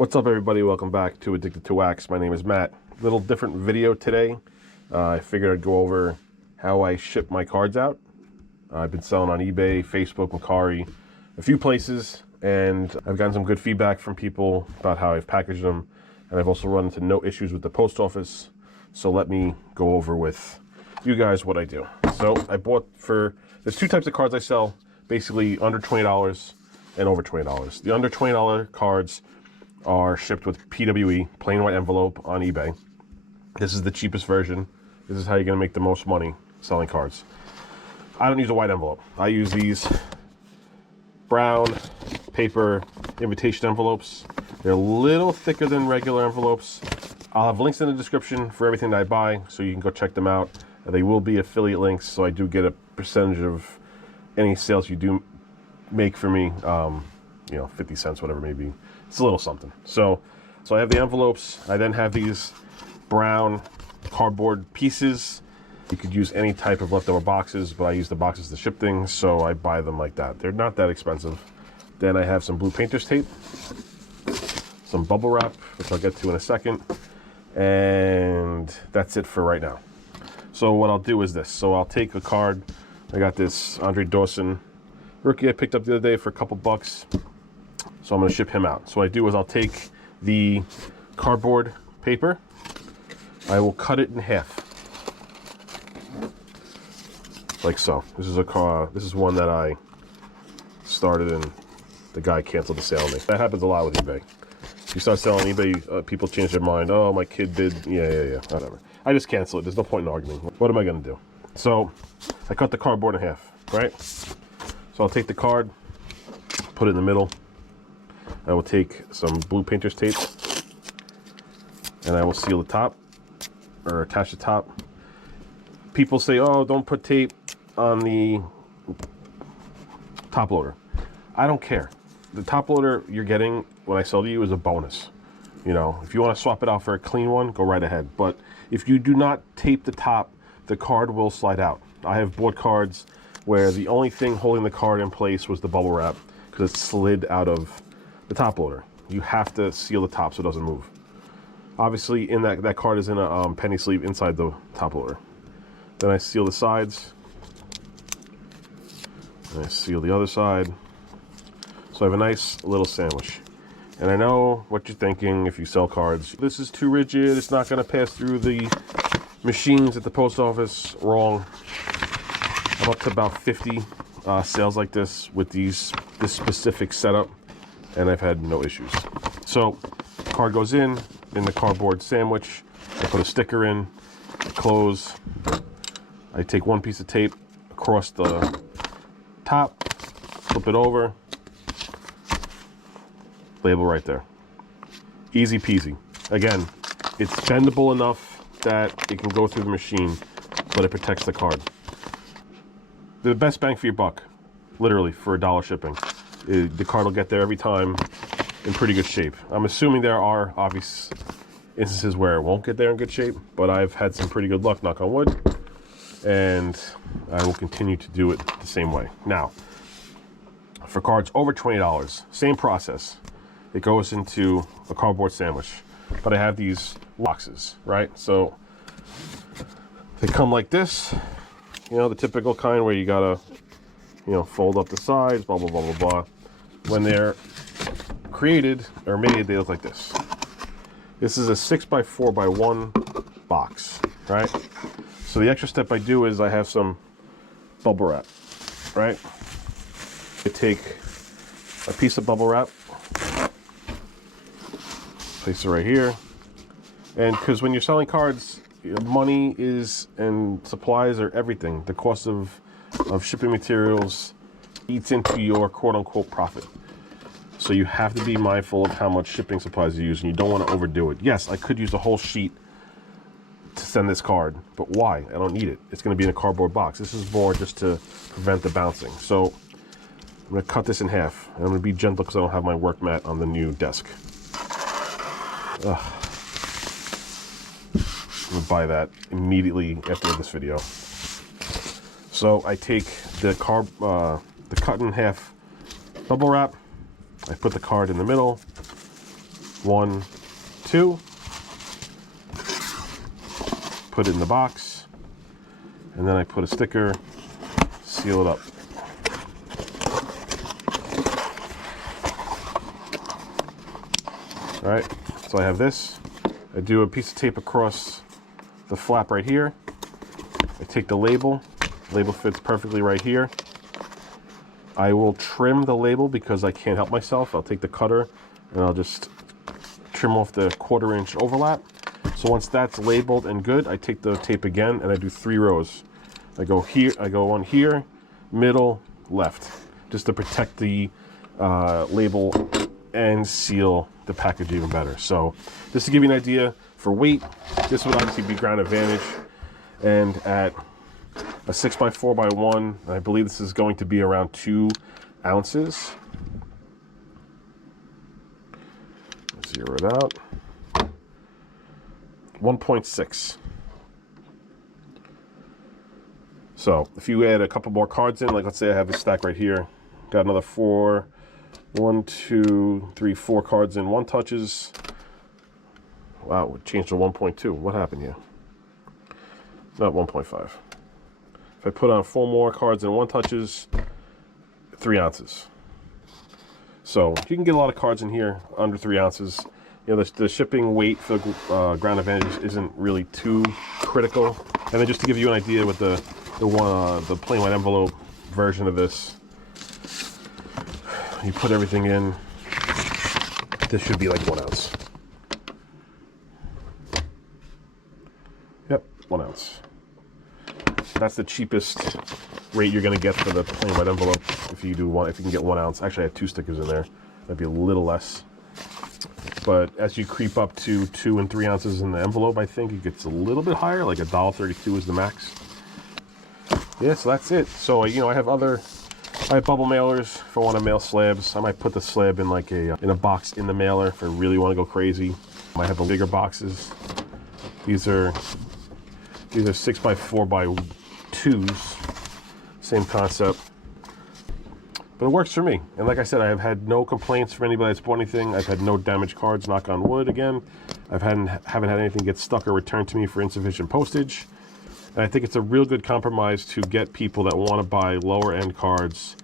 What's up, everybody? Welcome back to Addicted to Wax. My name is Matt. Little different video today. I figured I'd go over how I ship my cards out. I've been selling on eBay, Facebook, Mercari, a few places, and I've gotten some good feedback from people about how I've packaged them, and I've also run into no issues with the post office. So let me go over with you guys what I do. So I bought there's two types of cards I sell, basically under $20 and over $20. The under $20 cards are shipped with PWE, plain white envelope, on eBay. This is the cheapest version. This is how you're gonna make the most money selling cards. I don't use a white envelope. I use these brown paper invitation envelopes. They're a little thicker than regular envelopes. I'll have links in the description for everything that I buy, so you can go check them out. They will be affiliate links, so I do get a percentage of any sales you do make for me. 50 cents, whatever, maybe. It's a little something. So I have the envelopes. I then have these brown cardboard pieces. You could use any type of leftover boxes, but I use the boxes to ship things, so I buy them like that. They're not that expensive. Then I have some blue painter's tape, some bubble wrap, which I'll get to in a second, and that's it for right now. So what I'll do is this. So I'll take a card. I got this Andre Dawson rookie I picked up the other day for a couple bucks. So I'm going to ship him out. So what I do is I'll take the cardboard paper. I will cut it in half, like so. This is one that I started and the guy canceled the sale on me. That happens a lot with eBay. If you start selling on eBay, people change their mind. Oh, my kid did. Yeah, whatever. I just cancel it. There's no point in arguing. What am I going to do? So I cut the cardboard in half, right? So I'll take the card, put it in the middle. I will take some blue painter's tape and I will seal the top, or attach the top. People say, oh, don't put tape on the top loader. I don't care. The top loader you're getting when I sell to you is a bonus. You know, if you want to swap it out for a clean one, go right ahead. But if you do not tape the top, the card will slide out. I have bought cards where the only thing holding the card in place was the bubble wrap because it slid out of the top loader. You have to seal the top so it doesn't move. Obviously, in that card is in a penny sleeve inside the top loader. Then I seal the sides. And I seal the other side. So I have a nice little sandwich. And I know what you're thinking if you sell cards. This is too rigid. It's not going to pass through the machines at the post office. Wrong. I'm up to about 50 sales like this with this specific setup, and I've had no issues. So card goes in the cardboard sandwich. I put a sticker in, I close. I take one piece of tape across the top, flip it over, label right there. Easy peasy. Again, it's bendable enough that it can go through the machine, but it protects the card. The best bang for your buck, literally, for $1 shipping. The card will get there every time in pretty good shape. I'm assuming there are obvious instances where it won't get there in good shape, but I've had some pretty good luck, knock on wood, and I will continue to do it the same way. Now, for cards over $20, same process. It goes into a cardboard sandwich, but I have these boxes, right? So they come like this, the typical kind where you gotta fold up the sides, blah, blah, blah, blah, blah. When they're created or made, they look like this. This is a 6x4x1 box, right? So the extra step I do is I have some bubble wrap, right? I take a piece of bubble wrap, place it right here. And because when you're selling cards, money and supplies are everything. The cost of shipping materials eats into your quote-unquote profit. So you have to be mindful of how much shipping supplies you use, and you don't want to overdo it. Yes, I could use a whole sheet to send this card, but why? I don't need it. It's going to be in a cardboard box. This is more just to prevent the bouncing. So I'm going to cut this in half, and I'm going to be gentle because I don't have my work mat on the new desk. Ugh. I'm going to buy that immediately after this video. So I take the cut in half bubble wrap. I put the card in the middle, 1, 2. Put it in the box, and then I put a sticker, seal it up. All right, so I have this. I do a piece of tape across the flap right here. I take the label. Label fits perfectly right here. I will trim the label because I can't help myself. I'll take the cutter and I'll just trim off the 1/4 inch overlap. So once that's labeled and good, I take the tape again and I do 3 rows. I go here, I go on here, middle, left, just to protect the label and seal the package even better. So just to give you an idea for weight, this would obviously be ground advantage. And at a 6x4x1, I believe this is going to be around 2 ounces. Zero it out. 1.6. So if you add a couple more cards in, like let's say I have a stack right here, got another 4, 1, 2, 3, 4 cards in, 1 touches. Wow, it changed to 1.2. What happened here? Not 1.5. If I put on 4 more cards and 1 touches, 3 ounces. So you can get a lot of cards in here under 3 ounces. You know, the shipping weight for ground advantage isn't really too critical. And then just to give you an idea with the plain white envelope version of this, you put everything in. This should be like 1 ounce. Yep, 1 ounce. That's the cheapest rate you're going to get for the plain white envelope. If you can get 1 ounce. Actually, I have 2 stickers in there. That'd be a little less. But as you creep up to 2 and 3 ounces in the envelope, I think it gets a little bit higher, like $1.32 is the max. Yeah, so that's it. So you know, I have bubble mailers if I want to mail slabs. I might put the slab in like in a box in the mailer if I really want to go crazy. I have the bigger boxes. These are 6x4x2s. Same concept. But it works for me. And like I said, I have had no complaints from anybody that's bought anything. I've had no damaged cards, knock on wood again. Haven't had anything get stuck or returned to me for insufficient postage. And I think it's a real good compromise to get people that want to buy lower end cards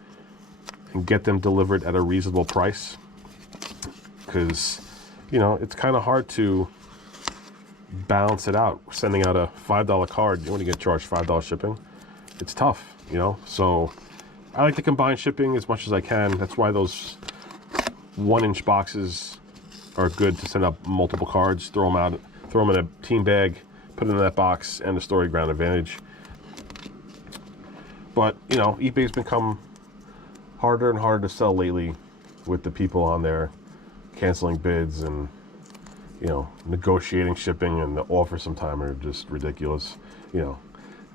and get them delivered at a reasonable price. Because, you know, it's kind of hard to balance it out. Sending out a $5 card, you want to get charged $5 shipping. It's tough, you know, so I like to combine shipping as much as I can. That's why those 1-inch boxes are good to send up multiple cards, throw them in a team bag, put it in that box, and the story ground advantage. But, you know, eBay's become harder and harder to sell lately with the people on there canceling bids and, you know, negotiating shipping, and the offers sometimes are just ridiculous. You know,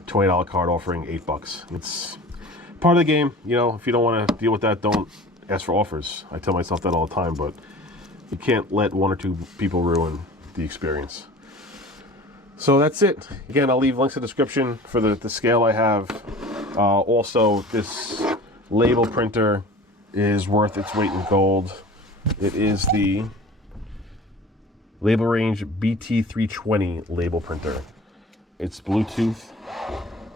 $20 card offering $8. It's part of the game. You know, if you don't want to deal with that, don't ask for offers. I tell myself that all the time, but you can't let 1 or 2 people ruin the experience. So that's it. Again, I'll leave links in the description for the scale I have. Also, this label printer is worth its weight in gold. It is the Label Range BT320 label printer. It's Bluetooth.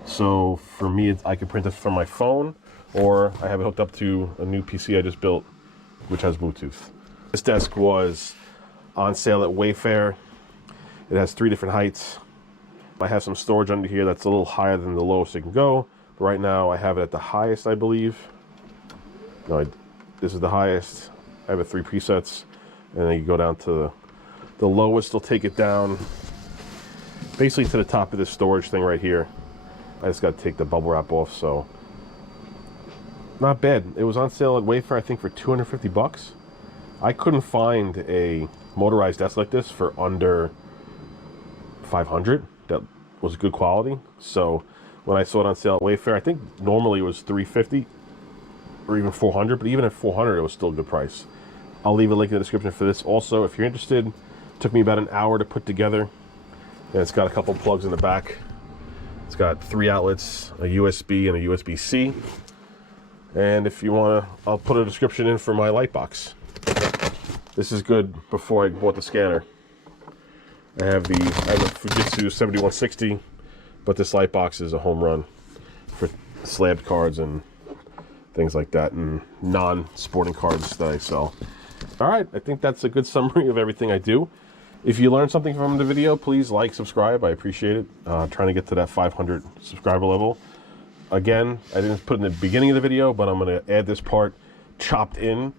So for me, I can print it from my phone, or I have it hooked up to a new PC I just built, which has Bluetooth. This desk was on sale at Wayfair. It has 3 different heights. I have some storage under here that's a little higher than the lowest it can go. But right now I have it at the highest, I believe. No, this is the highest. I have it 3 presets, and then you go down to the lowest. They'll take it down basically to the top of this storage thing right here. I just got to take the bubble wrap off, so not bad. It was on sale at Wayfair, I think, for $250. I couldn't find a motorized desk like this for under $500 that was good quality. So when I saw it on sale at Wayfair, I think normally it was $350 or even $400, but even at $400 it was still a good price. I'll leave a link in the description for this. Also, if you're interested, it took me about an hour to put together, and it's got a couple plugs in the back. It's got 3 outlets, a USB and a USB-C. And if you want to, I'll put a description in for my Lightbox. This is good before I bought the scanner. I have a Fujitsu 7160, but this Lightbox is a home run for slabbed cards and things like that, and non-sporting cards that I sell. All right, I think that's a good summary of everything I do. If you learned something from the video, please like, subscribe. I appreciate it. Trying to get to that 500 subscriber level. Again, I didn't put in the beginning of the video, but I'm going to add this part chopped in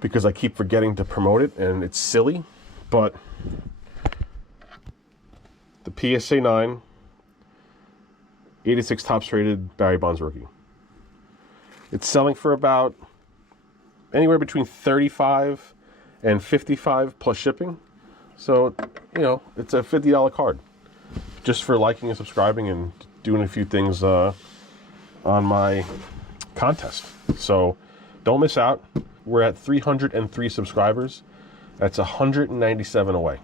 because I keep forgetting to promote it, and it's silly. But the PSA 9, 86 tops rated Barry Bonds rookie. It's selling for about anywhere between $35 and $55 plus shipping. So, you know, it's a $50 card just for liking and subscribing and doing a few things on my contest. So don't miss out. We're at 303 subscribers. That's 197 away.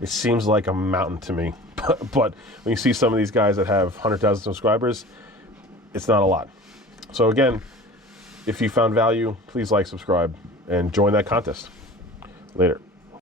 It seems like a mountain to me, but when you see some of these guys that have 100,000 subscribers, it's not a lot. So again, if you found value, please like, subscribe, and join that contest. Later.